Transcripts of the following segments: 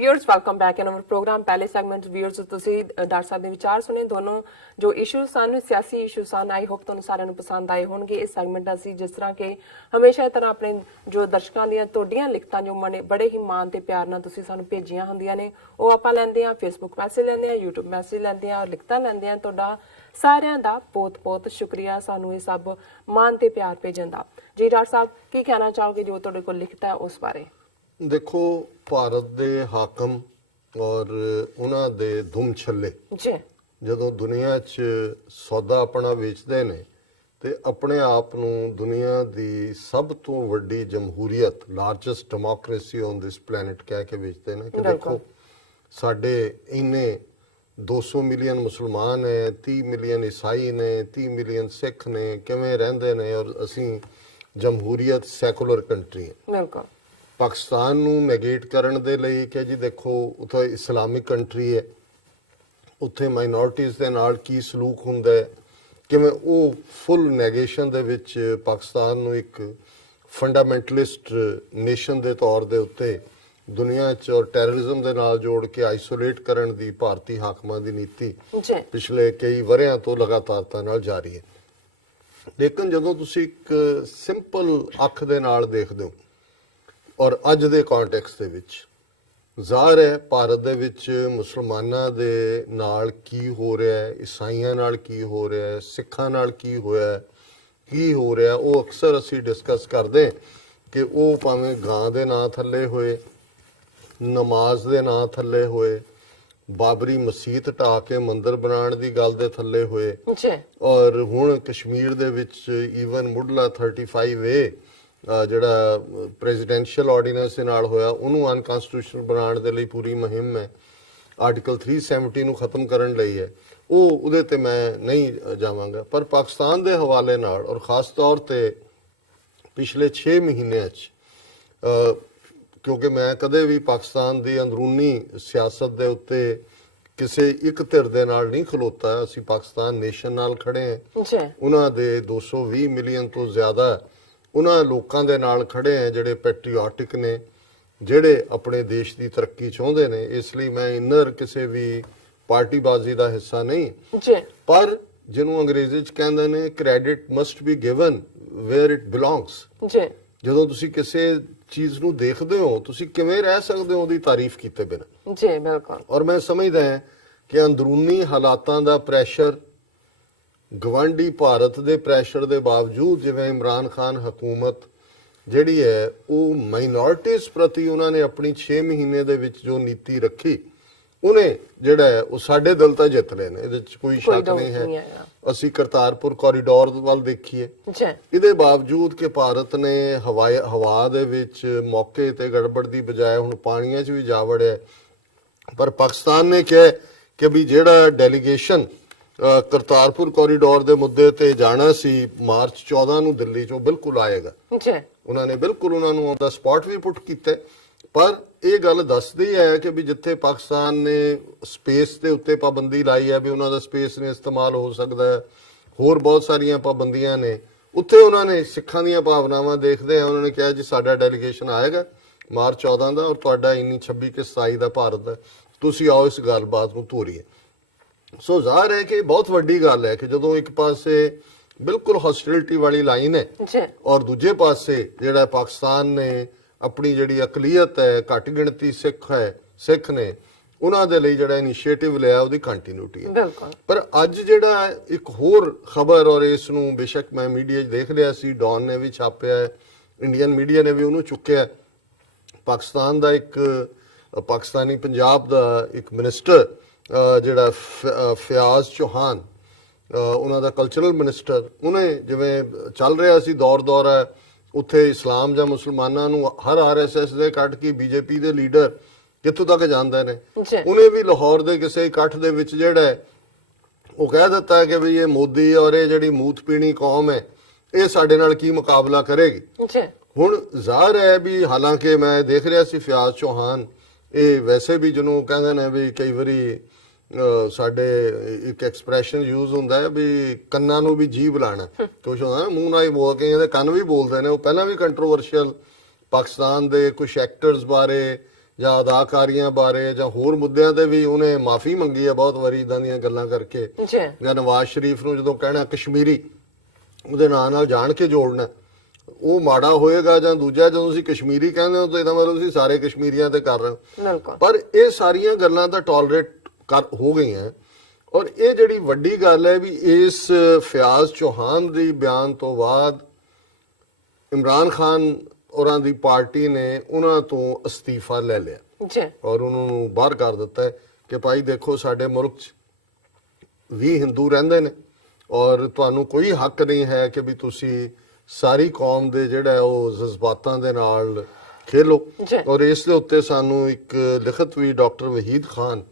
viewers, welcome back in our program. पहले segment viewers ਤੁਸੀਂ doctor ਸਾਹਿਬ ਦੇ ਵਿਚਾਰ ਸੁਣੇ ਦੋਨੋਂ ਜੋ ਇਸ਼ੂ ਸਨ ਸਿਆਸੀ ਇਸ਼ੂ ਸਨ। ਆਈ ਹੋਪ ਤੁਹਾਨੂੰ ਸਾਰਿਆਂ ਨੂੰ ਪਸੰਦ ਆਏ ਹੋਣਗੇ। ਇਸ ਸੈਗਮੈਂਟ ਅਸੀਂ ਜਿਸ ਤਰ੍ਹਾਂ ਕਿ ਹਮੇਸ਼ਾ ਇਸ ਤਰ੍ਹਾਂ ਆਪਣੇ ਜੋ ਦਰਸ਼ਕਾਂ ਦੀਆਂ ਤੁਹਾਡੀਆਂ ਲਿਖਤਾਂ ਜੋ ਬੜੇ ਹੀ ਮਾਣ ਤੇ ਪਿਆਰ ਨਾਲ ਤੁਸੀਂ ਸਾਨੂੰ ਭੇਜੀਆਂ ਹੁੰਦੀਆਂ ਨੇ ਉਹ ਆਪਾਂ ਲੈਂਦੇ ਆ, ਫੇਸਬੁੱਕ ਮੈਸੇਜ ਲੈਂਦੇ ਆ, YouTube ਮੈਸੇਜ ਲੈਂਦੇ ਆ ਔਰ ਲਿਖਤਾਂ ਲੈਂਦੇ ਆ। ਤੁਹਾਡਾ ਸਾਰਿਆਂ ਦਾ ਬਹੁਤ-ਬਹੁਤ ਸ਼ੁਕਰੀਆ ਸਾਨੂੰ ਇਹ ਸਭ ਮਾਣ ਤੇ ਪਿਆਰ ਭੇਜਣ ਦਾ। ਜੀ ਡਾਕਟਰ ਸਾਹਿਬ ਕੀ ਕਹਿਣਾ ਚਾਹੋਗੇ ਜੋ ਤੁਹਾਡੇ ਕੋਲ ਲਿਖਤਾ ਹੈ ਉਸ ਬਾਰੇ? देखो ਭਾਰਤ ਦੇ ਹਾਕਮ ਔਰ ਉਹਨਾਂ ਦੇ ਧੁਮ ਛੱਲੇ ਜੀ ਜਦੋਂ ਦੁਨੀਆ 'ਚ ਸੌਦਾ ਆਪਣਾ ਵੇਚਦੇ ਨੇ ਤੇ ਆਪਣੇ ਆਪ ਨੂੰ ਦੁਨੀਆ ਦੀ ਸਭ ਤੋਂ ਵੱਡੀ ਜਮਹੂਰੀਅਤ largest democracy on this planet ਕਹਿ ਕੇ ਵੇਚਦੇ ਨੇ ਕਿ ਦੇਖੋ ਸਾਡੇ ਇੰਨੇ 200 ਮਿਲੀਅਨ ਮੁਸਲਮਾਨ ਹੈ, 30 ਮਿਲੀਅਨ ਈਸਾਈ ਨੇ, 30 ਮਿਲੀਅਨ ਸਿੱਖ ਨੇ, ਕਿਵੇਂ ਰਹਿੰਦੇ ਨੇ ਔਰ ਅਸੀਂ ਜਮਹੂਰੀਅਤ ਸੈਕੂਲਰ ਕੰਟਰੀ ਹੈ। ਬਿਲਕੁਲ ਪਾਕਿਸਤਾਨ ਨੂੰ ਨੈਗੇਟ ਕਰਨ ਦੇ ਲਈ ਕਿ ਜੀ ਦੇਖੋ ਉੱਥੇ ਇਸਲਾਮਿਕ ਕੰਟਰੀ ਹੈ, ਉੱਥੇ ਮਾਈਨੋਰਟੀਜ਼ ਦੇ ਨਾਲ ਕੀ ਸਲੂਕ ਹੁੰਦਾ ਹੈ, ਕਿਵੇਂ ਉਹ ਫੁੱਲ ਨੈਗੇਸ਼ਨ ਦੇ ਵਿੱਚ ਪਾਕਿਸਤਾਨ ਨੂੰ ਇੱਕ ਫੰਡਾਮੈਂਟਲਿਸਟ ਨੇਸ਼ਨ ਦੇ ਤੌਰ ਦੇ ਉੱਤੇ ਦੁਨੀਆ 'ਚ ਔਰ ਟੈਰਰਿਜ਼ਮ ਦੇ ਨਾਲ ਜੋੜ ਕੇ ਆਈਸੋਲੇਟ ਕਰਨ ਦੀ ਭਾਰਤੀ ਹਾਕਮਾਂ ਦੀ ਨੀਤੀ ਪਿਛਲੇ ਕਈ ਵਰ੍ਹਿਆਂ ਤੋਂ ਲਗਾਤਾਰਤਾ ਨਾਲ ਜਾਰੀ ਹੈ। ਲੇਕਿਨ ਜਦੋਂ ਤੁਸੀਂ ਇੱਕ ਸਿੰਪਲ ਅੱਖ ਦੇ ਨਾਲ ਦੇਖਦੇ ਹੋ ਔਰ ਅੱਜ ਦੇ ਕੰਟੈਕਸਟ ਦੇ ਵਿੱਚ ਜ਼ਾਹਰ ਹੈ ਭਾਰਤ ਦੇ ਵਿੱਚ ਮੁਸਲਮਾਨਾਂ ਦੇ ਨਾਲ ਕੀ ਹੋ ਰਿਹਾ ਹੈ, ਈਸਾਈਆਂ ਨਾਲ ਕੀ ਹੋ ਰਿਹਾ ਹੈ, ਸਿੱਖਾਂ ਨਾਲ ਕੀ ਹੋਇਆ ਕੀ ਹੋ ਰਿਹਾ, ਉਹ ਅਕਸਰ ਅਸੀਂ ਡਿਸਕਸ ਕਰਦੇ ਕਿ ਉਹ ਭਾਵੇਂ ਗਾਂ ਦੇ ਨਾਂ ਥੱਲੇ ਹੋਏ, ਨਮਾਜ਼ ਦੇ ਨਾਂ ਥੱਲੇ ਹੋਏ, ਬਾਬਰੀ ਮਸਜਿਦ ਢਾਹ ਕੇ ਮੰਦਿਰ ਬਣਾਉਣ ਦੀ ਗੱਲ ਦੇ ਥੱਲੇ ਹੋਏ ਔਰ ਹੁਣ ਕਸ਼ਮੀਰ ਦੇ ਵਿੱਚ ਈਵਨ ਮੁੱਢਲਾ 35A ਜਿਹੜਾ ਪ੍ਰੈਜ਼ੀਡੈਂਸ਼ੀਅਲ ਆਰਡੀਨੈਂਸ ਦੇ ਨਾਲ ਹੋਇਆ ਉਹਨੂੰ ਅਨਕਨਸਟੀਟਿਊਸ਼ਨਲ ਬਣਾਉਣ ਦੇ ਲਈ ਪੂਰੀ ਮੁਹਿੰਮ ਹੈ। ਆਰਟੀਕਲ 370 ਨੂੰ ਖਤਮ ਕਰਨ ਲਈ ਹੈ। ਉਹਦੇ ਤੇ ਮੈਂ ਨਹੀਂ ਜਾਵਾਂਗਾ, ਪਰ ਪਾਕਿਸਤਾਨ ਦੇ ਹਵਾਲੇ ਨਾਲ ਔਰ ਖਾਸ ਤੌਰ ਤੇ ਪਿਛਲੇ 6 ਮਹੀਨਿਆਂ 'ਚ ਕਿਉਂਕਿ ਮੈਂ ਕਦੇ ਵੀ ਪਾਕਿਸਤਾਨ ਦੀ ਅੰਦਰੂਨੀ ਸਿਆਸਤ ਦੇ ਉੱਤੇ ਕਿਸੇ ਇੱਕ ਧਿਰ ਦੇ ਨਾਲ ਨਹੀਂ ਖਲੋਤਾ। ਅਸੀਂ ਪਾਕਿਸਤਾਨ ਨੇਸ਼ਨ ਨਾਲ ਖੜੇ ਹਾਂ, ਉਹਨਾਂ ਦੇ 220 ਮਿਲੀਅਨ ਤੋਂ ਜ਼ਿਆਦਾ ਉਹਨਾਂ ਲੋਕਾਂ ਦੇ ਨਾਲ ਖੜੇ ਆ ਜਿਹੜੇ ਪੈਟਰੀਓਟਿਕ ਨੇ, ਜਿਹੜੇ ਆਪਣੇ ਦੇਸ਼ ਦੀ ਤਰੱਕੀ ਚਾਹੁੰਦੇ ਨੇ। ਇਸ ਲਈ ਮੈਂ ਇਨਰ ਕਿਸੇ ਵੀ ਪਾਰਟੀਬਾਜ਼ੀ ਦਾ ਹਿੱਸਾ ਨਹੀਂ, ਪਰ ਜਿਹਨੂੰ ਅੰਗਰੇਜ਼ੀ 'ਚ ਕਹਿੰਦੇ ਨੇ credit must be given where it belongs. ਜਦੋਂ ਤੁਸੀਂ ਕਿਸੇ ਚੀਜ਼ ਨੂੰ ਦੇਖਦੇ ਹੋ ਤੁਸੀਂ ਕਿਵੇਂ ਰਹਿ ਸਕਦੇ ਹੋ ਉਹਦੀ ਤਾਰੀਫ ਕੀਤੇ ਬਿਨਾਂ। ਜੀ ਬਿਲਕੁਲ। ਔਰ ਮੈਂ ਸਮਝਦਾ ਹਾਂ ਕਿ ਅੰਦਰੂਨੀ ਹਾਲਾਤਾਂ ਦਾ ਪ੍ਰੈਸ਼ਰ, ਗਵਾਂਢੀ ਭਾਰਤ ਦੇ ਪ੍ਰੈਸ਼ਰ ਦੇ ਬਾਵਜੂਦ ਜਿਵੇਂ ਇਮਰਾਨ ਖਾਨ ਹਕੂਮਤ ਜਿਹੜੀ ਹੈ ਉਹ ਮਾਈਨੋਰਟੀਜ਼ ਪ੍ਰਤੀ ਉਹਨਾਂ ਨੇ ਆਪਣੀ 6 ਮਹੀਨੇ ਦੇ ਵਿੱਚ ਜੋ ਨੀਤੀ ਰੱਖੀ ਉਹਨੇ ਜਿਹੜਾ ਹੈ ਉਹ ਸਾਡੇ ਦਿਲ ਤਾਂ ਜਿੱਤ ਲਏ ਨੇ, ਇਹਦੇ 'ਚ ਕੋਈ ਸ਼ੱਕ ਨਹੀਂ ਹੈ। ਅਸੀਂ ਕਰਤਾਰਪੁਰ ਕੋਰੀਡੋਰ ਵੱਲ ਦੇਖੀਏ, ਇਹਦੇ ਬਾਵਜੂਦ ਕਿ ਭਾਰਤ ਨੇ ਹਵਾ ਦੇ ਵਿੱਚ ਮੌਕੇ ਤੇ ਗੜਬੜ ਦੀ ਬਜਾਏ ਹੁਣ ਪਾਣੀਆਂ 'ਚ ਵੀ ਜਾ ਵੜਿਆ, ਪਰ ਪਾਕਿਸਤਾਨ ਨੇ ਕਿਹਾ ਕਿ ਵੀ ਜਿਹੜਾ ਡੈਲੀਗੇਸ਼ਨ ਕਰਤਾਰਪੁਰ ਕੋਰੀਡੋਰ ਦੇ ਮੁੱਦੇ ਤੇ ਜਾਣਾ ਸੀ ਮਾਰਚ 14 ਨੂੰ ਦਿੱਲੀ 'ਚ, ਉਹ ਬਿਲਕੁਲ ਆਏਗਾ। ਉਹਨਾਂ ਨੇ ਬਿਲਕੁਲ ਉਹਨਾਂ ਨੂੰ ਉਹਦਾ ਸਪੌਟ ਵੀ ਪੁੱਟ ਕੀਤਾ, ਪਰ ਇਹ ਗੱਲ ਦੱਸਦੀ ਹੈ ਕਿ ਵੀ ਜਿੱਥੇ ਪਾਕਿਸਤਾਨ ਨੇ ਸਪੇਸ ਦੇ ਉੱਤੇ ਪਾਬੰਦੀ ਲਾਈ ਹੈ ਵੀ ਉਹਨਾਂ ਦਾ ਸਪੇਸ ਨੇ ਇਸਤੇਮਾਲ ਹੋ ਸਕਦਾ ਹੈ, ਹੋਰ ਬਹੁਤ ਸਾਰੀਆਂ ਪਾਬੰਦੀਆਂ ਨੇ, ਉੱਥੇ ਉਹਨਾਂ ਨੇ ਸਿੱਖਾਂ ਦੀਆਂ ਭਾਵਨਾਵਾਂ ਦੇਖਦੇ ਆ ਉਹਨਾਂ ਨੇ ਕਿਹਾ ਜੀ ਸਾਡਾ ਡੈਲੀਗੇਸ਼ਨ ਆਏਗਾ ਮਾਰਚ 14 ਦਾ ਔਰ ਤੁਹਾਡਾ ਇੰਨੀ 26 ਕਿ 27 ਦਾ ਭਾਰਤ ਦਾ, ਤੁਸੀਂ ਆਓ ਇਸ ਗੱਲਬਾਤ ਨੂੰ ਤੋਰੀਏ। ਸੋ ਜ਼ਾਹਰ ਹੈ ਕਿ ਬਹੁਤ ਵੱਡੀ ਗੱਲ ਹੈ ਕਿ ਜਦੋਂ ਇੱਕ ਪਾਸੇ ਬਿਲਕੁਲ ਹੌਸਟਿਲਿਟੀ ਵਾਲੀ ਲਾਈਨ ਹੈ ਔਰ ਦੂਜੇ ਪਾਸੇ ਜਿਹੜਾ ਪਾਕਿਸਤਾਨ ਨੇ ਆਪਣੀ ਜਿਹੜੀ ਅਕਲੀਅਤ ਹੈ, ਘੱਟ ਗਿਣਤੀ ਸਿੱਖ ਨੇ, ਉਹਨਾਂ ਦੇ ਲਈ ਜਿਹੜਾ ਇਨੀਸ਼ੀਏਟਿਵ ਲਿਆ ਉਹਦੀ ਕੰਟੀਨਿਊਟੀ ਹੈ। ਪਰ ਅੱਜ ਜਿਹੜਾ ਇੱਕ ਹੋਰ ਖਬਰ ਔਰ ਇਸ ਨੂੰ ਬੇਸ਼ੱਕ ਮੈਂ ਮੀਡੀਆ 'ਚ ਦੇਖ ਲਿਆ ਸੀ, ਡੌਨ ਨੇ ਵੀ ਛਾਪਿਆ, ਇੰਡੀਅਨ ਮੀਡੀਆ ਨੇ ਵੀ ਉਹਨੂੰ ਚੁੱਕਿਆ, ਪਾਕਿਸਤਾਨ ਦਾ ਇੱਕ ਪਾਕਿਸਤਾਨੀ ਪੰਜਾਬ ਦਾ ਇੱਕ ਮਿਨਿਸਟਰ ਜਿਹੜਾ ਫਿਆਜ਼ ਚੌਹਾਨ ਉਹਨਾਂ ਦਾ ਕਲਚਰਲ ਮਿਨਿਸਟਰ, ਉਹਨੇ ਜਿਵੇਂ ਚੱਲ ਰਿਹਾ ਸੀ ਦੌਰ ਹੈ ਉੱਥੇ ਇਸਲਾਮ ਜਾਂ ਮੁਸਲਮਾਨਾਂ ਨੂੰ ਹਰ RSS ਦੇ ਕੱਢ ਕੇ BJP ਦੇ ਲੀਡਰ ਕਿੱਥੋਂ ਤੱਕ ਜਾਂਦੇ ਨੇ, ਉਹਨੇ ਵੀ ਲਾਹੌਰ ਦੇ ਕਿਸੇ ਇਕੱਠ ਦੇ ਵਿੱਚ ਜਿਹੜਾ ਉਹ ਕਹਿ ਦਿੱਤਾ ਕਿ ਵੀ ਇਹ ਮੋਦੀ ਔਰ ਇਹ ਜਿਹੜੀ ਮੂਤ ਪੀਣੀ ਕੌਮ ਹੈ ਇਹ ਸਾਡੇ ਨਾਲ ਕੀ ਮੁਕਾਬਲਾ ਕਰੇਗੀ। ਹੁਣ ਜ਼ਾਹਰ ਹੈ ਵੀ ਹਾਲਾਂਕਿ ਮੈਂ ਦੇਖ ਰਿਹਾ ਸੀ ਫਿਆਜ਼ ਚੌਹਾਨ ਇਹ ਵੈਸੇ ਵੀ ਜਿਹਨੂੰ ਕਹਿੰਦੇ ਨੇ ਵੀ ਕਈ ਵਾਰੀ ਸਾਡੇ ਇੱਕ ਐਕਸਪ੍ਰੈਸ਼ਨ ਯੂਜ਼ ਹੁੰਦਾ ਹੈ ਵੀ ਕੰਨਾਂ ਨੂੰ ਵੀ ਜੀਭ ਲਾਣਾ, ਕੁਛ ਹੁੰਦਾ ਨਾ ਮੂੰਹ ਨਾਲ ਹੀ ਬੋਲ ਕੇ ਇਹਦੇ ਕੰਨ ਵੀ ਬੋਲਦੇ ਨੇ। ਉਹ ਪਹਿਲਾਂ ਵੀ ਕੰਟਰੋਵਰਸ਼ੀਅਲ ਪਾਕਿਸਤਾਨ ਦੇ ਕੁਝ ਐਕਟਰਸ ਬਾਰੇ ਜਾਂ ਅਦਾਕਾਰੀਆਂ ਬਾਰੇ ਜਾਂ ਹੋਰ ਮੁੱਦਿਆਂ ਤੇ ਵੀ ਉਹਨੇ ਮਾਫੀ ਮੰਗੀ ਹੈ ਬਹੁਤ ਵਾਰੀ ਇਦਾਂ ਦੀਆਂ ਗੱਲਾਂ ਕਰਕੇ। ਜੀ ਜਾਂ ਨਵਾਜ਼ ਸ਼ਰੀਫ ਨੂੰ ਜਦੋਂ ਕਹਿਣਾ ਕਸ਼ਮੀਰੀ ਉਹਦੇ ਨਾਂ ਨਾਲ ਜਾਣ ਕੇ ਜੋੜਨਾ ਉਹ ਮਾੜਾ ਹੋਏਗਾ। ਜਾਂ ਦੂਜਾ ਜਦੋਂ ਤੁਸੀਂ ਕਸ਼ਮੀਰੀ ਕਹਿੰਦੇ ਹੋ ਤਾਂ ਇਹਦਾ ਮਤਲਬ ਤੁਸੀਂ ਸਾਰੇ ਕਸ਼ਮੀਰੀਆਂ ਤੇ ਕਰ ਰਹੇ ਹੋ। ਬਿਲਕੁਲ। ਪਰ ਇਹ ਸਾਰੀਆਂ ਗੱਲਾਂ ਤਾਂ ਟੋਲਰੇਟ ਹੋ ਗਈਆਂ। ਔਰ ਇਹ ਜਿਹੜੀ ਵੱਡੀ ਗੱਲ ਹੈ ਵੀ ਇਸ ਫਿਆਜ਼ ਚੌਹਾਨ ਦੀ ਬਿਆਨ ਤੋਂ ਬਾਅਦ ਇਮਰਾਨ ਖਾਨ ਔਰਾਂ ਦੀ ਪਾਰਟੀ ਨੇ ਉਹਨਾਂ ਤੋਂ ਅਸਤੀਫਾ ਲੈ ਲਿਆ ਜੀ ਔਰ ਉਹਨਾਂ ਨੂੰ ਬਾਹਰ ਕਰ ਦਿੱਤਾ ਹੈ ਕਿ ਭਾਈ ਦੇਖੋ ਸਾਡੇ ਮੁਲਕ 'ਚ ਵੀ ਹਿੰਦੂ ਰਹਿੰਦੇ ਨੇ ਔਰ ਤੁਹਾਨੂੰ ਕੋਈ ਹੱਕ ਨਹੀਂ ਹੈ ਕਿ ਵੀ ਤੁਸੀਂ ਸਾਰੀ ਕੌਮ ਦੇ ਜਿਹੜਾ ਉਹ ਜਜ਼ਬਾਤਾਂ ਦੇ ਨਾਲ ਖੇਲੋ। ਔਰ ਇਸ ਦੇ ਉੱਤੇ ਸਾਨੂੰ ਇੱਕ ਲਿਖਤ ਵੀ ਡਾਕਟਰ ਵਹੀਦ ਖਾਨ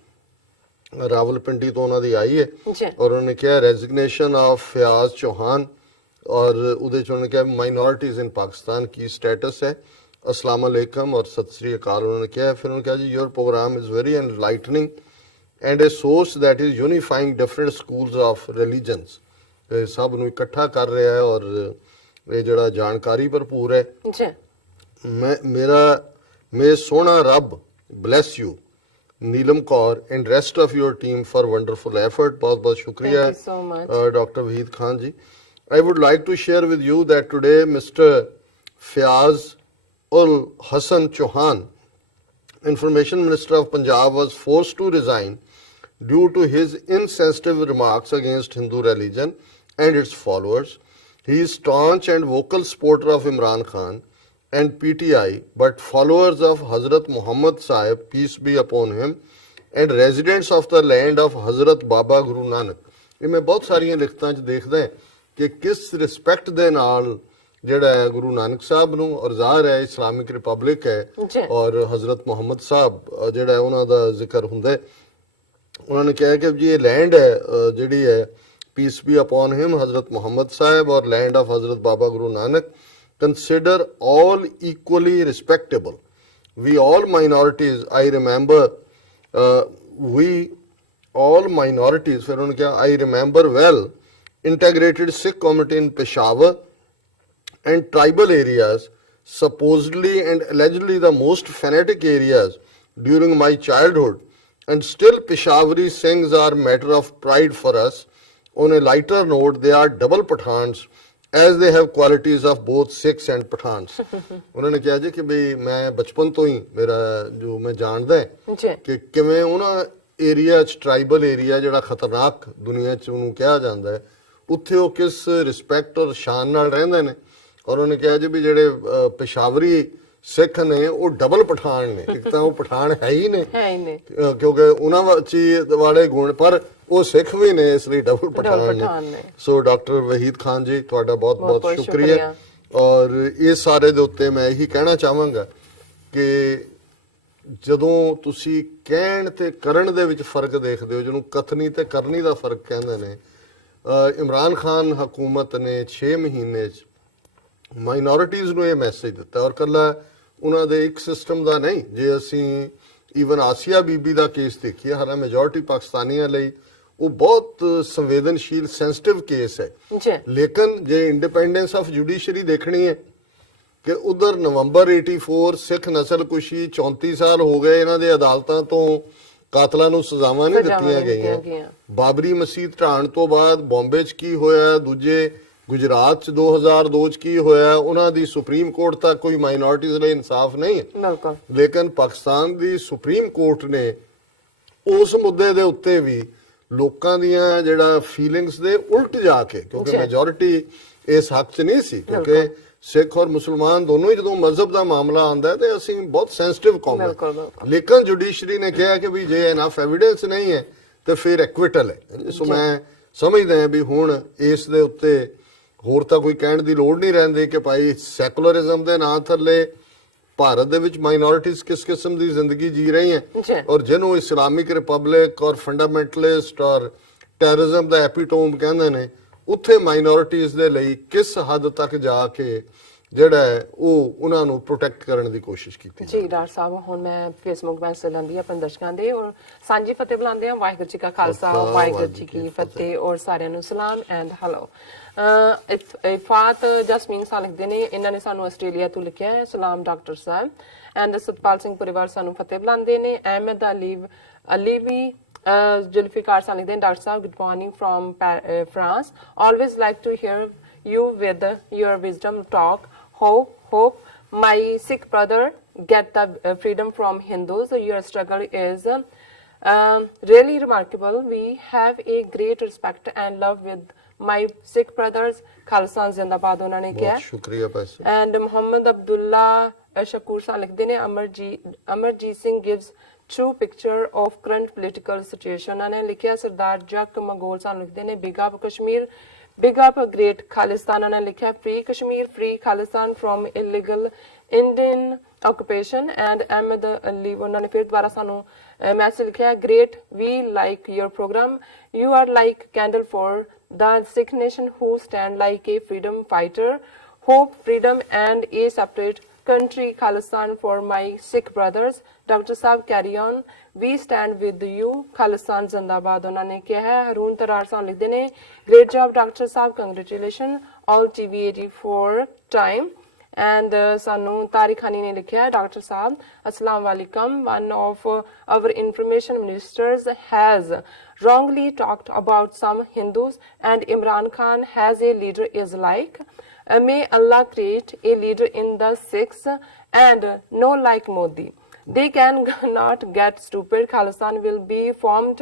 ਰਾਵਲਪਿੰਡੀ ਤੋਂ ਉਹਨਾਂ ਦੀ ਆਈ ਹੈ ਔਰ ਉਹਨੇ ਕਿਹਾ ਰੈਜ਼ਿਗਨੇਸ਼ਨ ਆਫ ਫਿਆਜ਼ ਚੌਹਾਨ ਔਰ ਉਹਦੇ ਚ ਉਹਨੇ ਕਿਹਾ ਮਾਈਨੋਰਿਟੀਜ਼ ਇਨ ਪਾਕਿਸਤਾਨ ਕੀ ਸਟੇਟਸ ਹੈ। अस्सलाम वालेकुम और सत श्री अकाल उन्होंने किया। फिर उन्होंने कहा जी your program is very enlightening and a source that is unifying different schools of religions. सब ਨੂੰ ਇਕੱਠਾ ਕਰ ਰਿਹਾ ਹੈ ਔਰ ਇਹ ਜਿਹੜਾ ਜਾਣਕਾਰੀ ਭਰਪੂਰ ਹੈ। ਮੈਂ ਸੋਹਣਾ ਰੱਬ bless you Neelam Kaur and rest of your team for wonderful effort। बहुत बहुत शुक्रिया doctor Waheed Khan ji. I would like to share with you that today Mr. Fayaz ul Hassan Chauhan, Information Minister of Punjab, was forced to resign due to his insensitive remarks against Hindu religion and its followers. He is staunch and vocal supporter of Imran Khan and PTI, but followers of Hazrat Muhammad Sahib, peace be upon him, and residents of the land of Hazrat Baba Guru Nanak। ਇਹ ਮੈਂ ਬਹੁਤ ਸਾਰੀਆਂ ਲਿਖਤਾਂ 'ਚ ਦੇਖਦਾ ਕਿ ਕਿਸ respect ਦੇ ਨਾਲ ਜਿਹੜਾ ਹੈ ਗੁਰੂ ਨਾਨਕ ਸਾਹਿਬ ਨੂੰ ਔਰ ਜ਼ਾਹਰ ਹੈ ਇਸਲਾਮਿਕ ਰਿਪਬਲਿਕ ਹੈ ਔਰ ਹਜ਼ਰਤ ਮੁਹੰਮਦ ਸਾਹਿਬ ਜਿਹੜਾ ਹੈ ਉਹਨਾਂ ਦਾ ਜ਼ਿਕਰ ਹੁੰਦਾ ਹੈ। ਉਹਨਾਂ ਨੇ ਕਿਹਾ ਕਿ ਜੀ ਇਹ ਲੈਂਡ ਹੈ ਜਿਹੜੀ ਹੈ ਪੀਸ ਬੀ ਅਪਨ ਹਿਮ ਹਜ਼ਰਤ ਮੁਹੰਮਦ ਸਾਹਿਬ ਔਰ land of Hazrat Baba Guru Nanak consider all equally respectable. We all minorities, I remember, we all minorities, फिर उन्होंने क्या, I remember well, integrated Sikh community in Peshawar and tribal areas, supposedly and allegedly the most fanatic areas during my childhood, and still Peshawari Singhs are matter of pride for us. On a lighter note, they are double Pathans, as they have qualities of both Sikhs and Pathans। उन्होंने कहा जी कि भाई मैं बचपन तो ही मेरा जो मैं जानदा है कि किवें उन्हां एरिया च ट्राइबल एरिया जिहड़ा खतरनाक दुनिया च उहनूं कहा जांदा है उत्थे ਉਹ किस रिस्पैक्ट और शान नाल रहिंदे ने। और उन्होंने कहा जी भी ਜਿਹੜੇ पेशावरी सिख ने ਉਹ ਡਬਲ ਪਠਾਨ ਨੇ। ਇੱਕ ਤਾਂ ਉਹ ਪਠਾਨ ਹੈ ਹੀ ਨੇ ਕਿਉਂਕਿ ਉਹਨਾਂ ਵਿੱਚ ਵਾਲੇ ਗੁਣ ਪਰ ਉਹ ਸਿੱਖ ਵੀ ਨੇ ਇਸ ਲਈ ਡਬਲ ਪਠਾਨ ਨੇ। ਸੋ ਡਾਕਟਰ ਵਹੀਦ ਖਾਨ ਜੀ ਤੁਹਾਡਾ ਬਹੁਤ ਬਹੁਤ ਸ਼ੁਕਰੀਆ। ਔਰ ਇਸ ਸਾਰੇ ਦੇ ਉੱਤੇ ਮੈਂ ਇਹੀ ਕਹਿਣਾ ਚਾਹਾਂਗਾ ਕਿ ਜਦੋਂ ਤੁਸੀਂ ਕਹਿਣ ਤੇ ਕਰਨ ਦੇ ਵਿੱਚ ਫਰਕ ਦੇਖਦੇ ਹੋ ਜਿਹਨੂੰ ਕਥਨੀ ਤੇ ਕਰਨੀ ਦਾ ਫਰਕ ਕਹਿੰਦੇ ਨੇ। ਇਮਰਾਨ ਖਾਨ ਹਕੂਮਤ ਨੇ 6 ਮਹੀਨੇ 'ਚ ਮਾਈਨੋਰਿਟੀਜ਼ ਨੂੰ ਇਹ ਮੈਸੇਜ ਦਿੱਤਾ ਔਰ ਕੱਲਾ ਉਹਨਾਂ ਦੇ ਇੱਕ ਸਿਸਟਮ ਦਾ ਨਹੀਂ। ਜੇ ਅਸੀਂ ਈਵਨ ਆਸੀਆ ਬੀਬੀ ਦਾ ਕੇਸ ਦੇਖੀਏ ਹਾਲਾਂ ਮੈਜੋਰਿਟੀ ਪਾਕਿਸਤਾਨੀਆਂ ਲਈ ਉਹ ਬਹੁਤ ਸੰਵੇਦਨਸ਼ੀਲ ਸੈਂਸਿਟਿਵ ਕੇਸ ਹੈ। ਲੇਕਿਨ ਜੇ ਇੰਡੀਪੈਂਡੈਂਸ ਆਫ ਜੁਡੀਸ਼ਰੀ ਦੇਖਣੀ ਹੈ ਕਿ ਉਧਰ ਨਵੰਬਰ 84 ਸਿੱਖ ਨਸਲਕੁਸ਼ੀ 34 ਸਾਲ ਹੋ ਗਏ ਇਹਨਾਂ ਦੇ ਅਦਾਲਤਾਂ ਤੋਂ ਕਾਤਲਾਂ ਨੂੰ ਸਜ਼ਾਵਾਂ ਨਹੀਂ ਦਿੱਤੀਆਂ ਗਈਆਂ। ਬਾਬਰੀ ਮਸਜਿਦ ਢਾਣ ਤੋਂ ਬਾਅਦ ਬੰਬੇ 'ਚ ਕੀ ਹੋਇਆ, ਦੂਜੇ ਗੁਜਰਾਤ 'ਚ 2002 'ਚ ਕੀ ਹੋਇਆ, ਉਹਨਾਂ ਦੀ ਸੁਪਰੀਮ ਕੋਰਟ ਤੱਕ ਕੋਈ ਮਾਈਨੋਰਿਟੀਜ਼ ਲਈ ਇਨਸਾਫ ਨਹੀਂ ਹੈ। ਲੇਕਿਨ ਪਾਕਿਸਤਾਨ ਦੀ ਸੁਪਰੀਮ ਕੋਰਟ ਨੇ ਉਸ ਮੁੱਦੇ ਦੇ ਉੱਤੇ ਵੀ ਲੋਕਾਂ ਦੀਆਂ ਜਿਹੜਾ ਫੀਲਿੰਗਸ ਦੇ ਉਲਟ ਜਾ ਕੇ ਕਿਉਂਕਿ ਮੈਜੋਰਿਟੀ ਇਸ ਹੱਕ 'ਚ ਨਹੀਂ ਸੀ ਕਿਉਂਕਿ ਸਿੱਖ ਔਰ ਮੁਸਲਮਾਨ ਦੋਨੋਂ ਹੀ ਜਦੋਂ ਮਜ਼ਹਬ ਦਾ ਮਾਮਲਾ ਆਉਂਦਾ ਤੇ ਅਸੀਂ ਬਹੁਤ ਸੈਂਸਿਟਿਵ ਕੌਮ ਹੈ। ਲੇਕਿਨ ਜੁਡੀਸ਼ਰੀ ਨੇ ਕਿਹਾ ਕਿ ਵੀ ਜੇ ਇਨਫ ਐਵੀਡੈਂਸ ਨਹੀਂ ਹੈ ਤੇ ਫਿਰ ਐਕਵਿਟਲ ਹੈ। ਸੋ ਮੈਂ ਸਮਝਦਾ ਹਾਂ ਵੀ ਹੁਣ ਇਸ ਦੇ ਉੱਤੇ ਹੋਰ ਤਾਂ ਕੋਈ ਕਹਿਣ ਦੀ ਲੋੜ ਨਹੀਂ ਰਹਿੰਦੀ ਕਿ ਭਾਈ ਸੈਕੂਲਰਿਜ਼ਮ ਦੇ ਨਾਂ ਥੱਲੇ ਭਾਰਤ ਦੇ ਵਿੱਚ ਮਾਈਨੋਰਿਟੀਜ਼ ਕਿਸ ਕਿਸਮ ਦੀ ਜ਼ਿੰਦਗੀ ਜੀ ਰਹੀ ਹੈ ਔਰ ਜਿਹਨੂੰ ਇਸਲਾਮਿਕ ਰਿਪਬਲਿਕ ਔਰ ਫੰਡਾਮੈਂਟਲਿਸਟ ਔਰ ਟੈਰਰਿਜ਼ਮ ਦਾ ਐਪੀਟੋਮ ਕਹਿੰਦੇ ਨੇ ਉੱਥੇ ਮਾਈਨੋਰਿਟੀਜ਼ ਦੇ ਲਈ ਕਿਸ ਹੱਦ ਤੱਕ ਜਾ ਕੇ ਜਿਹੜਾ ਹੈ ਉਹ ਉਹਨਾਂ ਨੂੰ ਪ੍ਰੋਟੈਕਟ ਕਰਨ ਦੀ ਕੋਸ਼ਿਸ਼ ਕੀਤੀ ਜੀ ਡਾਕਟਰ ਸਾਹਿਬ ਹੁਣ ਮੈਂ ਫੇਸਬੁੱਕ ਮੈਸੇਜ ਲੈਂਦੀ ਹਾਂ ਆਪਣੇ ਦਰਸ਼ਕਾਂ ਦੇ ਔਰ ਸਾਂਝੀ ਫਤਿਹ ਬੁਲਾਉਂਦੇ ਹਾਂ ਵਾਹਿਗੁਰੂ ਜੀ ਕਾ ਖਾਲਸਾ ਵਾਹਿਗੁਰੂ ਜੀ ਕੀ ਫਤਿਹ ਔਰ ਸਾਰਿਆਂ ਨੂੰ ਸਲਾਮ ਐਂਡ ਹੈਲੋ ਇਫਾਤ ਜਸਮੀਨ ਸਾਹਿਬ ਲਿਖਦੇ ਨੇ ਇਹਨਾਂ ਨੇ ਸਾਨੂੰ ਆਸਟ੍ਰੇਲੀਆ ਤੋਂ ਲਿਖਿਆ ਹੈ ਸਲਾਮ doctor Sahib and Satpal Singh ਪਰਿਵਾਰ ਸਾਨੂੰ ਫਤਿਹ ਬੁਲਾਉਂਦੇ ਨੇ ਅਹਿਮਦ ਅਲੀ ਵੀ Julfikar Salih, Dr. Saab, good morning from France. Always like to hear you with your wisdom talk. Hope my Sikh brother get the freedom from Hindus. Your struggle is really remarkable. We have a great respect and love with my Sikh brothers. Khalsa Zindabad ਉਹਨਾਂ ਨੇ ਕਿਹਾ ਸ਼ੁਕਰੀਆ ਭਾਈ and Muhammad Abdullah Shakur Sah ਲਿਖਦੇ ਨੇ Amarjit Singh gives true picture of current political situation. ਉਹਨਾਂ ਨੇ ਲਿਖਿਆ ਸਰਦਾਰ ਜੱਕ Mongol ਸਾਨੂੰ ਲਿਖਦੇ ਨੇ big up Kashmir big up great Khalistan ਉਹਨਾਂ ਨੇ ਲਿਖਿਆ free Kashmir free Khalistan from illegal Indian occupation and Ahmed Ali ਉਹਨਾਂ ਨੇ ਫਿਰ ਦੁਬਾਰਾ ਸਾਨੂੰ ਮੈਸੇਜ ਲਿਖਿਆ great we like your program you are like candle for the Sikh nation who stand like a freedom fighter hope freedom and a separate country Khalistan for my Sikh brothers Dr. Saab carry on we stand with you Khalistan Zindabad ਉਹਨਾਂ ਨੇ ਕਿਹਾ ਹੈ ਹਰੂਨ ਤਰਾਰ ਸਾਹਿਬ ਲਿਖਦੇ ਨੇ great job Dr. Saab congratulations all TV80 for time and ਸਾਨੂੰ ਤਾਰਿਕ ਖਾਨੀ ਨੇ ਲਿਖਿਆ Dr. Saab Assalamu alaikum one of our information ministers has wrongly talked about some Hindus and Imran Khan has a leader is like may Allah create a leader in the Sikhs and no like Modi they can not get stupid Khalistan will be formed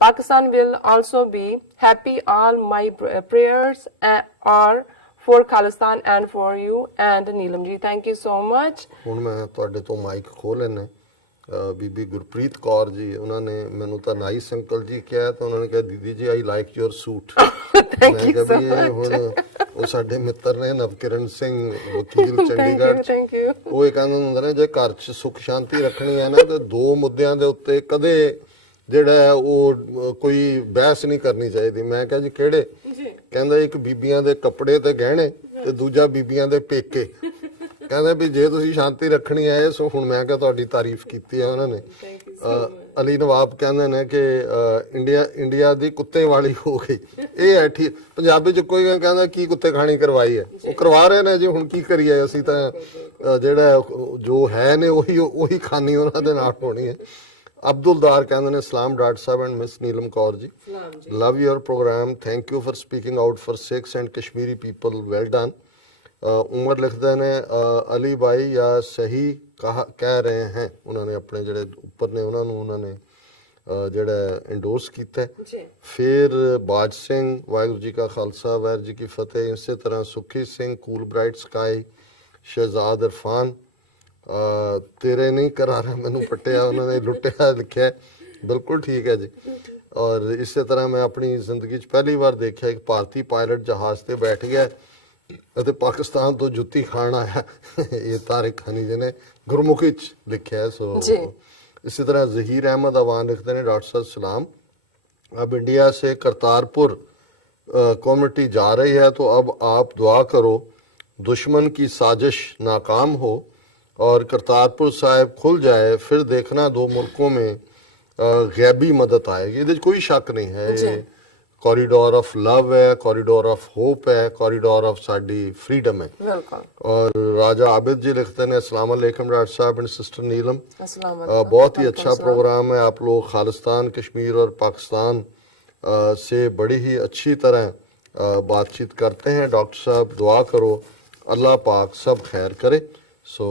Pakistan will also be happy all my prayers are for Khalistan and for you and Neelam ji thank you so much ਹੁਣ ਮੈਂ ਤੁਹਾਡੇ ਤੋਂ mic ਖੋਲ ਲੈਣਾ ਬੀਬੀ ਗੁਰਪ੍ਰੀਤ ਕੌਰ ਜੀ ਉਹਨਾਂ ਨੇ ਮੈਨੂੰ ਤਾਂ ਨਾਈਸ ਅੰਕਲ ਜੀ ਕਿਹਾ ਤਾਂ ਉਹਨਾਂ ਨੇ ਕਿਹਾ ਦੀਦੀ ਜੀ I like your suit thank you so much ਹੁਣ ਉਹ ਸਾਡੇ ਮਿੱਤਰ ਨੇ ਨਵਕਿਰਨ ਸਿੰਘ ਵਕੀਲ ਚੰਡੀਗੜ੍ਹ thank you ਉਹ ਇਹ ਕਹਿੰਦੇ ਹੁੰਦੇ ਨੇ ਜੇ ਘਰ 'ਚ ਸੁੱਖ ਸ਼ਾਂਤੀ ਰੱਖਣੀ ਹੈ ਨਾ ਤੇ ਦੋ ਮੁੱਦਿਆਂ ਦੇ ਉੱਤੇ ਕਦੇ ਜਿਹੜਾ ਉਹ ਕੋਈ ਬਹਿਸ ਨਹੀਂ ਕਰਨੀ ਚਾਹੀਦੀ ਮੈਂ ਕਿਹਾ ਜੀ ਕਿਹੜੇ ਕਹਿੰਦਾ ਇੱਕ ਬੀਬੀਆਂ ਦੇ ਕੱਪੜੇ ਤੇ ਗਹਿਣੇ ਤੇ ਦੂਜਾ ਬੀਬੀਆਂ ਦੇ ਪੇਕੇ ਕਹਿੰਦੇ ਵੀ ਜੇ ਤੁਸੀਂ ਸ਼ਾਂਤੀ ਰੱਖਣੀ ਹੈ ਸੋ ਹੁਣ ਮੈਂ ਕਿਹਾ ਤੁਹਾਡੀ ਤਾਰੀਫ ਕੀਤੀ ਹੈ ਉਹਨਾਂ ਨੇ ਅਲੀ ਨਵਾਬ ਕਹਿੰਦੇ ਨੇ ਕਿ ਇੰਡੀਆ ਦੀ ਕੁੱਤੇ ਵਾਲੀ ਹੋ ਗਈ ਇਹ ਹੈ ਠੀਕ ਪੰਜਾਬੀ ਚ ਕੋਈ ਕਹਿੰਦਾ ਕੀ ਕੁੱਤੇ ਖਾਣੀ ਕਰਵਾਈ ਹੈ ਉਹ ਕਰਵਾ ਰਹੇ ਨੇ ਜੀ ਹੁਣ ਕੀ ਕਰੀਏ ਅਸੀਂ ਤਾਂ ਜਿਹੜਾ ਜੋ ਹੈ ਨੇ ਉਹੀ ਖਾਣੀ ਉਹਨਾਂ ਦੇ ਨਾਲ ਹੋਣੀ ਹੈ Abdullar ਕਹਿੰਦੇ Salam Dr. Saab and Miss Neelam Kaur ji. Love your program. Thank you for speaking out for Sikhs and Kashmiri people. Well done. ਉਮਰ ਲਿਖਦੇ ਨੇ ਅਲੀ ਭਾਈ ਜਾਂ ਸਹੀ ਕਹਿ ਰਹੇ ਹਨ ਉਹਨਾਂ ਨੇ ਆਪਣੇ ਜਿਹੜੇ ਉੱਪਰ ਨੇ ਉਹਨਾਂ ਨੇ ਜਿਹੜਾ ਐਂਡੋਰਸ ਕੀਤਾ ਫਿਰ ਬਾਜ ਸਿੰਘ ਵਾਹਿਗੁਰੂ ਜੀ ਕਾ ਖਾਲਸਾ ਵਾਹਿਗੁਰੂ ਜੀ ਕੀ ਫਤਿਹ ਇਸੇ ਤਰ੍ਹਾਂ Sukhi Singh cool bright sky Shahzad Irfan ਤੇਰੇ ਨਹੀਂ ਕਰਾ ਰਿਹਾ ਮੈਨੂੰ ਪੱਟਿਆ ਉਹਨਾਂ ਨੇ ਲੁੱਟਿਆ ਲਿਖਿਆ ਬਿਲਕੁਲ ਠੀਕ ਹੈ ਜੀ ਔਰ ਇਸੇ ਤਰ੍ਹਾਂ ਮੈਂ ਆਪਣੀ ਜ਼ਿੰਦਗੀ 'ਚ ਪਹਿਲੀ ਵਾਰ ਦੇਖਿਆ ਇੱਕ ਭਾਰਤੀ ਪਾਇਲਟ ਜਹਾਜ਼ ਤੇ ਬੈਠ ਗਿਆ ਅਤੇ ਪਾਕਿਸਤਾਨ ਤੋਂ ਜੁੱਤੀ ਖਾਣ ਆਇਆ ਇਹ ਤਾਰਿਕ ਖਾਨੀ ਜੀ ਨੇ ਗੁਰਮੁਖੀ 'ਚ ਲਿਖਿਆ ਸੋ ਇਸੇ ਤਰ੍ਹਾਂ ਜ਼ਹੀਰ ਅਹਿਮਦ ਅਵਾਨ ਲਿਖਦੇ ਨੇ डॉक्टर साहब सलाम अब इंडिया से करतारपुर कम्युनिटी जा रही है तो अब आप दुआ करो दुश्मन की साजिश नाकाम हो और करतारपुर साहिब खुल जाए फिर देखना दो मुल्कों में गैबी मदद आएगी ਇਹਦੇ 'ਚ ਕੋਈ ਸ਼ੱਕ ਨਹੀਂ ਹੈ ਇਹ कॉरिडोर ऑफ लव है कॉरिडोर ऑफ होप है कॉरिडोर ऑफ साडी फ्रीडम है बिल्कुल और राजा आबिद जी लिखते हैं अस्सलाम वालेकुम डॉक्टर साहब एंड सिस्टर नीलम बहुत ही अच्छा प्रोग्राम है आप लोग खालिस्तान कश्मीर और पाकिस्तान से बड़ी ही अच्छी तरह बातचीत करते हैं डॉक्टर साहब दुआ करो अल्लाह पाक सब खैर करे ਸੋ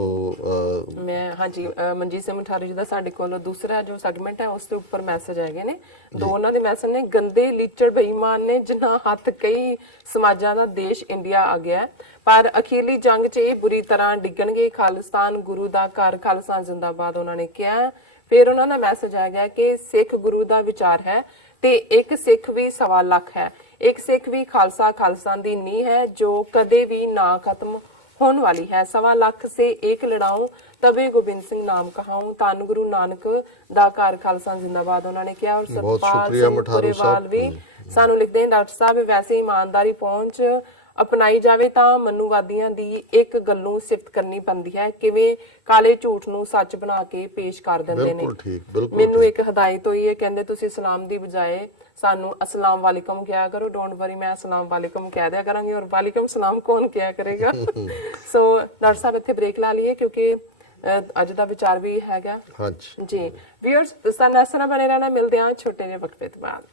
ਮੈਂ ਹਾਂਜੀ ਮਨਜੀਤ ਸਿੰਘ ਮਠਾਰੀ ਜੀ ਦਾ ਸਾਡੇ ਕੋਲ ਦੂਸਰਾ ਜੋ ਸੈਗਮੈਂਟ ਹੈ ਉਸ ਦੇ ਉੱਪਰ ਮੈਸੇਜ ਆਏ ਨੇ ਦੋ ਉਹਨਾਂ ਦੇ ਮੈਸੇਜ ਨੇ ਗੰਦੇ ਲੀਚੜ ਬੇਈਮਾਨ ਨੇ ਜਿਨ੍ਹਾਂ ਹੱਥ ਕਈ ਸਮਾਜਾਂ ਦਾ ਦੇਸ਼ ਇੰਡੀਆ ਆ ਗਿਆ ਪਰ ਅਖੀਰਲੀ ਜੰਗ 'ਚ ਇਹ ਬੁਰੀ ਤਰ੍ਹਾਂ ਡਿੱਗਣਗੇ ਖਾਲਿਸਤਾਨ ਗੁਰੂ ਦਾ ਘਰ ਖਾਲਸਾ ਜ਼ਿੰਦਾਬਾਦ ਉਹਨਾਂ ਨੇ ਕਿਹਾ ਫਿਰ ਉਹਨਾਂ ਦਾ ਮੈਸੇਜ ਆ ਗਿਆ ਕਿ ਸਿੱਖ ਗੁਰੂ ਦਾ ਵਿਚਾਰ ਹੈ ਤੇ ਇੱਕ ਸਿੱਖ ਵੀ 1.25 ਲੱਖ ਹੈ ਇੱਕ ਸਿੱਖ ਵੀ ਖਾਲਸਾ ਖਾਲਸਾਨ ਦੀ ਨੀਂਹ ਹੈ ਜੋ ਕਦੇ ਵੀ ਨਾ ਖਤਮ होने वाली है 1.25 लाख से एक लड़ाऊं तबे गोबिंद सिंह नाम कहाऊं धन गुरु नानक दा घर खालसा जिंदाबाद उन्होंने किया और सतपाल सिंह पुरेवाल भी सानू लिखते हैं डॉक्टर साहब वैसे ईमानदारी पहुंच ਅਪਣਾਈ ਜਾਵੇ ਤਾਂ ਮਨੂਵਾਦੀਆਂ ਦੀ ਇੱਕ ਗੱਲੋਂ ਸਿਫਤ ਕਰਨੀ ਪੈਂਦੀ ਹੈ, ਕਿਵੇਂ ਕਾਲੇ ਝੂਠ ਨੂੰ ਸੱਚ ਬਣਾ ਕੇ ਪੇਸ਼ ਕਰ ਦਿੰਦੇ ਨੇ। ਬਿਲਕੁਲ ਠੀਕ, ਬਿਲਕੁਲ ਮੈਨੂੰ ਇੱਕ ਹਦਾਇਤ ਹੋਈ ਹੈ, ਕਹਿੰਦੇ ਤੁਸੀਂ ਸਲਾਮ ਦੀ ਬਜਾਏ ਸਾਨੂੰ ਅਸਲਾਮ ਵਾਲੇਕਮ ਕਿਹਾ ਕਰੋ। ਡੋਂਟ ਵਰੀ, ਮੈਂ ਅਸਲਾਮ ਵਾਲੇਕਮ ਕਹਿ ਦਿਆ ਕਰਾਂਗੀ, ਔਰ ਵਾਲੇਕਮ ਸਲਾਮ ਕੌਣ ਕਿਹਾ ਕਰੇਗਾ। ਸੋ ਡਾਕਟਰ ਸਾਹਿਬ ਇੱਥੇ ਬ੍ਰੇਕ ਲਾ ਲਈਏ ਕਿਉਂਕਿ ਅੱਜ ਦਾ ਵਿਚਾਰ ਵੀ ਹੈਗਾ। ਹਾਂਜੀ ਜੀ ਵੀਅਰਸ, ਤੁਸੀਂ ਨਾਲ ਇਸ ਤਰ੍ਹਾਂ ਬਣੇ ਰਹਿਣਾ, ਮਿਲਦੇ ਹਾਂ ਛੋਟੇ ਜਿਹੇ ਵਕਫੇ ਤੋਂ ਬਾਅਦ।